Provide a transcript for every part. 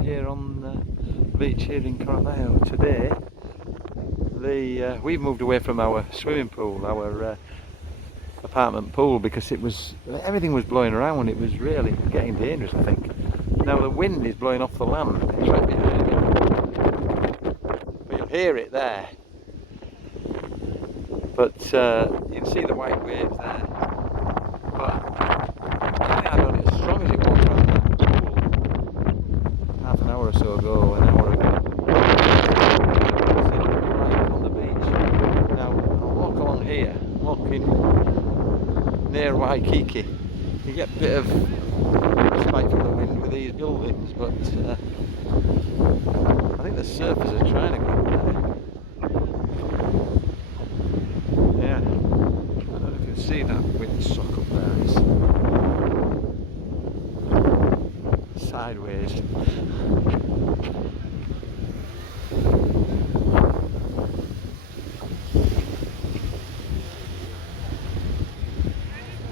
Here on the beach here in Corralejo today, we've moved away from our swimming pool, our apartment pool, because everything was blowing around. It was really getting dangerous, I think. Now the wind is blowing off the land. It's right behind me, but you'll hear it there. But you can see the white waves there. But I don't know, as strong as it was around that pool half an hour or so ago, an hour ago. Right on the beach. Now I'll walk along here, walking near Waikiki. You get a bit of respite from the wind with these buildings, but I think the surfers are trying to go up there. Yeah, I don't know if you can see that windsock up there. It's sideways.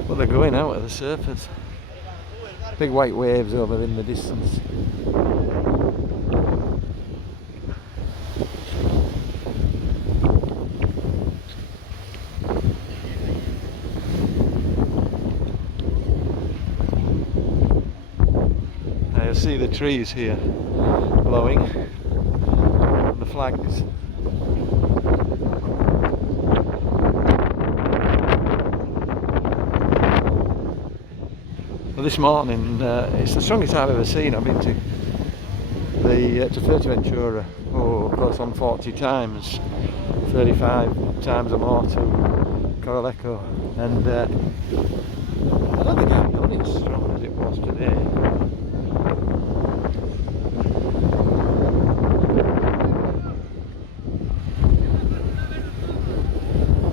Well, they're going out at the surfers. Big white waves over in the distance. Now you'll see the trees here blowing, and the flags. Well, this morning, it's the strongest I've ever seen. I've been to Fuerteventura, close on 40 times, 35 times or more to Corralejo, and I don't think I've done it as strong as it was today.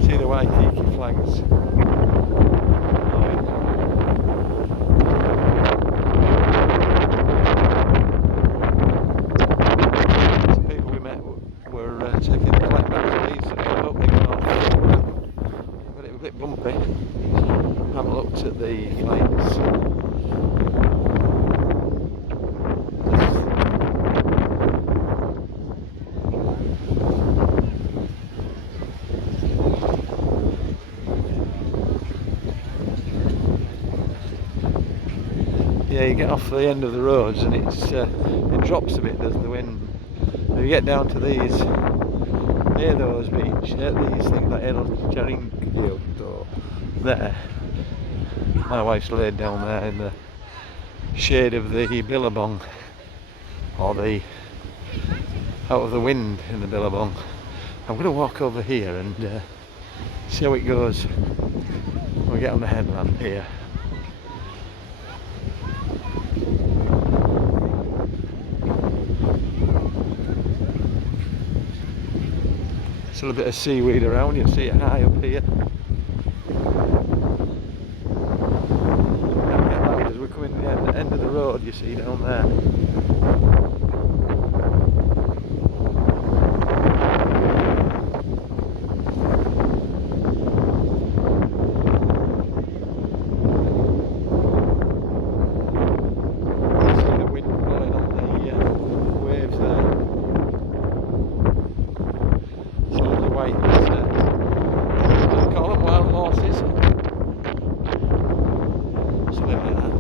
See the Waikiki flags. Taking the flight back to these, so I hope they got off. But it was a bit bumpy. Haven't looked at the flights. Yeah, you get off the end of the roads and it drops a bit, does the wind. When you get down to these, near those beach, these things like El Chiringuito there. My wife's laid down there in the shade of the billabong, or out of the wind in the billabong. I'm going to walk over here and see how it goes when we get on the headland here. Still a bit of seaweed around, you can see it high up here. Can't get loud as we're coming to the end of the road, you see down there. You see the wind blowing on the waves there. White, what do they call them, wild horses? Something like that.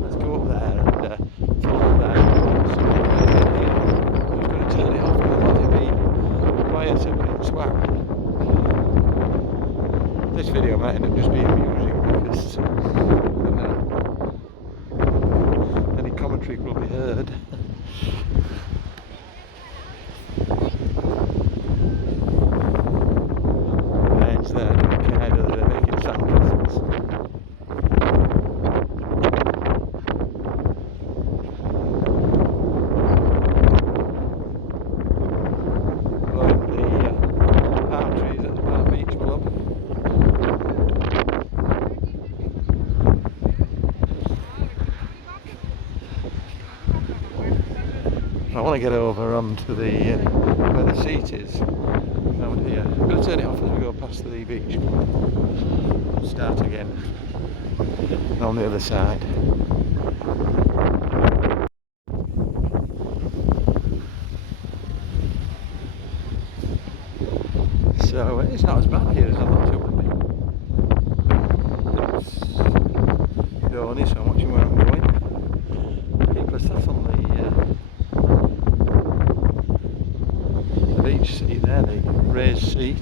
Let's go up there and follow there. I'm just going to turn it off and let it be quieter when it's swag. This video might end up just being music because any commentary will be heard. There, they're making sandcastles. Blowing the palm trees at the Palm Beach Club. I want to get over onto where the seat is. Down here. I'm going to turn it off as we go past the beach. Start again on the other side. it's not as bad here as I thought it would be. It's Donny, so I'm watching where I'm going. People are sat on the beach seat there, the raised seat.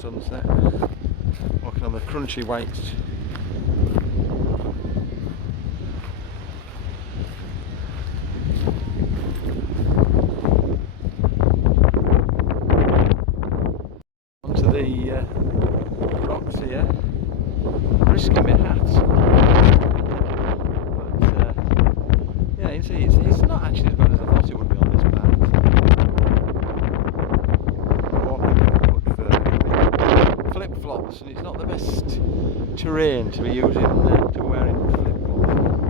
Sunset, walking on the crunchy whites. Onto the rocks here, risking my hat. But yeah, you see, it's not actually as bad as I thought it would be on this part. Flip-flops, and it's not the best terrain to be using to be wearing flip-flops.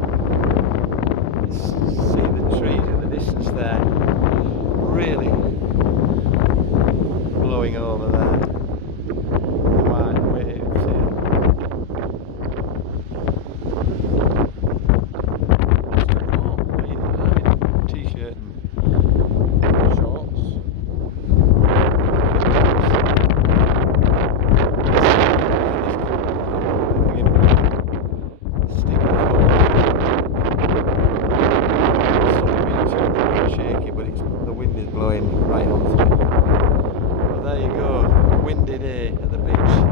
See the trees in the distance there, really blowing over there. The white waves here. I'm in t-shirt and shorts. The wind is blowing right onto it. Well, there you go, a windy day at the beach.